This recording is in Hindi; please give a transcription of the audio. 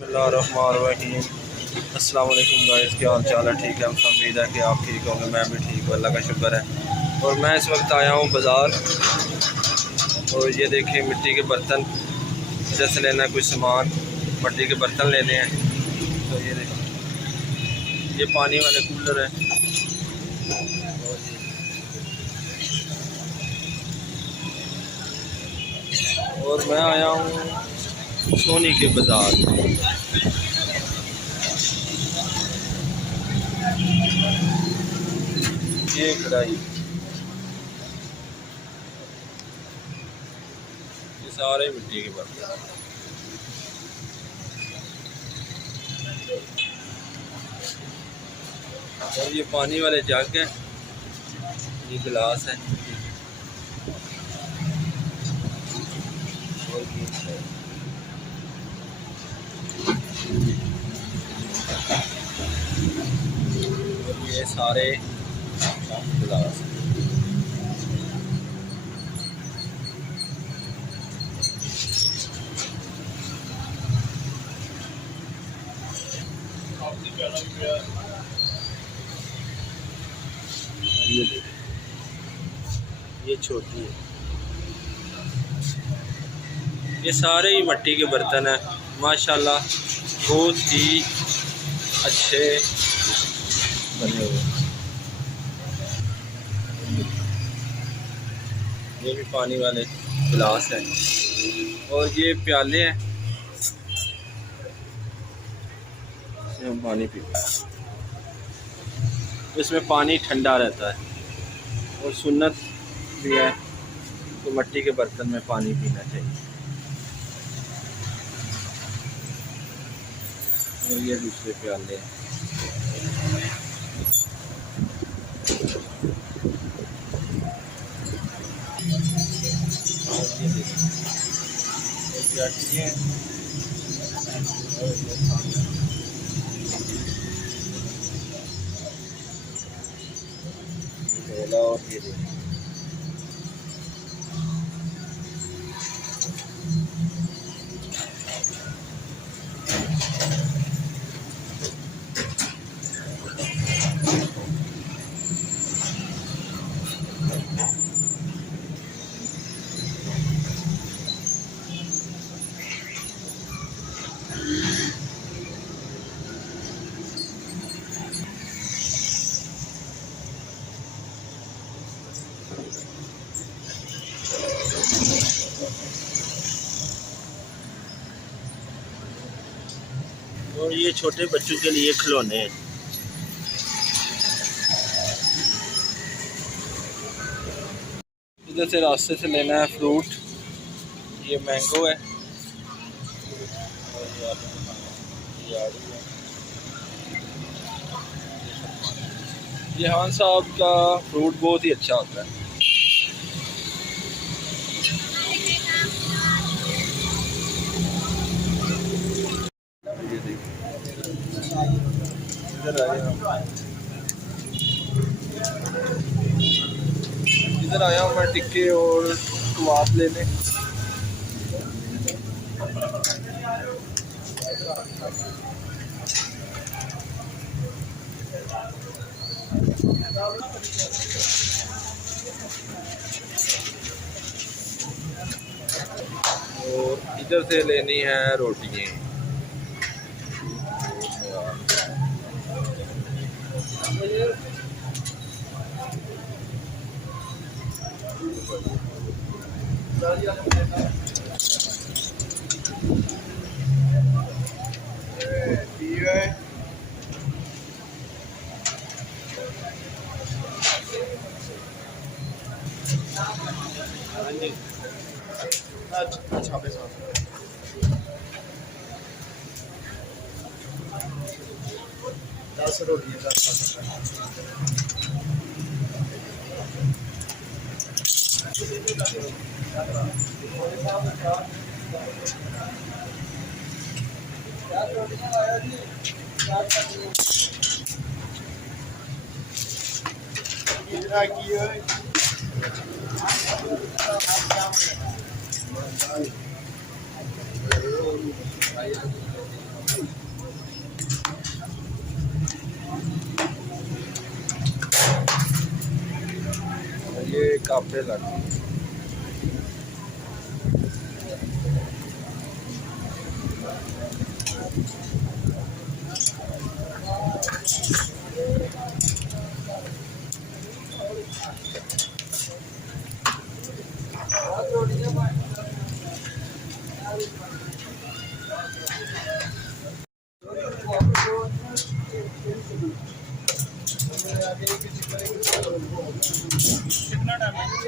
बिस्मिल्लाहिर्रहमानिर्रहीम। अस्सलाम वालेकुम गाइस, क्या हाल चाल है? ठीक है, हम सब उम्मीद है कि आप ठीक होंगे। मैं भी ठीक हूँ, अल्लाह का शुक्र है। और मैं इस वक्त आया हूँ बाज़ार, और ये देखिए मिट्टी के बर्तन जैसे लेना है, कुछ सामान मिट्टी के बर्तन लेने हैं। तो ये देखिए, ये पानी वाले कूलर है। और मैं आया हूँ सोनी के बाज़ार। ये कढ़ाई, ये सारे मिट्टी के बर्तन। और ये पानी वाले जग है, ये गिलास है। और ये सारे गिलास। ये देखिए, ये छोटी है। ये सारे ही मिट्टी के बर्तन हैं माशाल्लाह, बहुत ही अच्छे बने हुए। ये भी पानी वाले गिलास हैं, और ये प्याले हैं, इसमें हम पानी पीते हैं। इसमें पानी ठंडा रहता है, और सुन्नत भी है तो मिट्टी के बर्तन में पानी पीना चाहिए। और ये दूसरे प्याले हैं। और ये देखिए, ये जाती है। और ये सामने ढोला, और ये देखिए, और ये छोटे बच्चों के लिए खिलौने हैं। इधर से रास्ते से लेना है फ्रूट। ये मैंगो है, और ये आड़ू है। ये खान साहब का फ्रूट बहुत ही अच्छा होता है। ये देखिए, इधर आया हूँ मैं टिक्के और कबाब लेने। और इधर से लेनी है रोटियाँ। अच्छा, 10 रोटियाँ, 10 ये काफे लगा। कितना टाइम